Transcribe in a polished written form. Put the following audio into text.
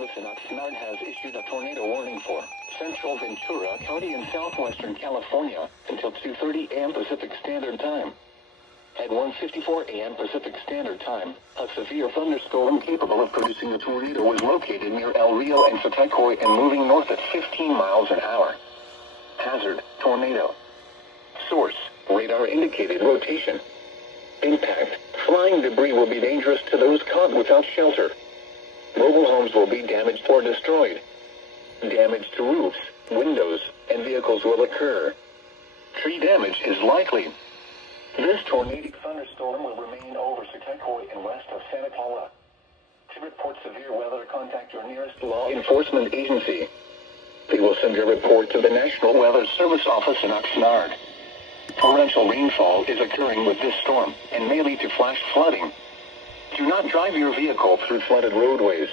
Service in OXNARD has issued a tornado warning for central Ventura County in southwestern California until 2:30 a.m. Pacific Standard Time. At 1:54 a.m. Pacific Standard Time, a severe thunderstorm capable of producing a tornado was located near Rio and Saticoy and moving north at 15 miles an hour. Hazard, tornado. Source, radar indicated rotation. Impact, flying debris will be dangerous to those caught without shelter. Mobile homes will be damaged or destroyed. Damage to roofs, windows, and vehicles will occur. Tree damage is likely. This tornadic thunderstorm will remain over Saticoy and west of Santa Paula. To report severe weather, contact your nearest law enforcement agency. They will send your report to the National Weather Service office in OXNARD. Torrential rainfall is occurring with this storm and may lead to flash flooding. Do not drive your vehicle through flooded roadways.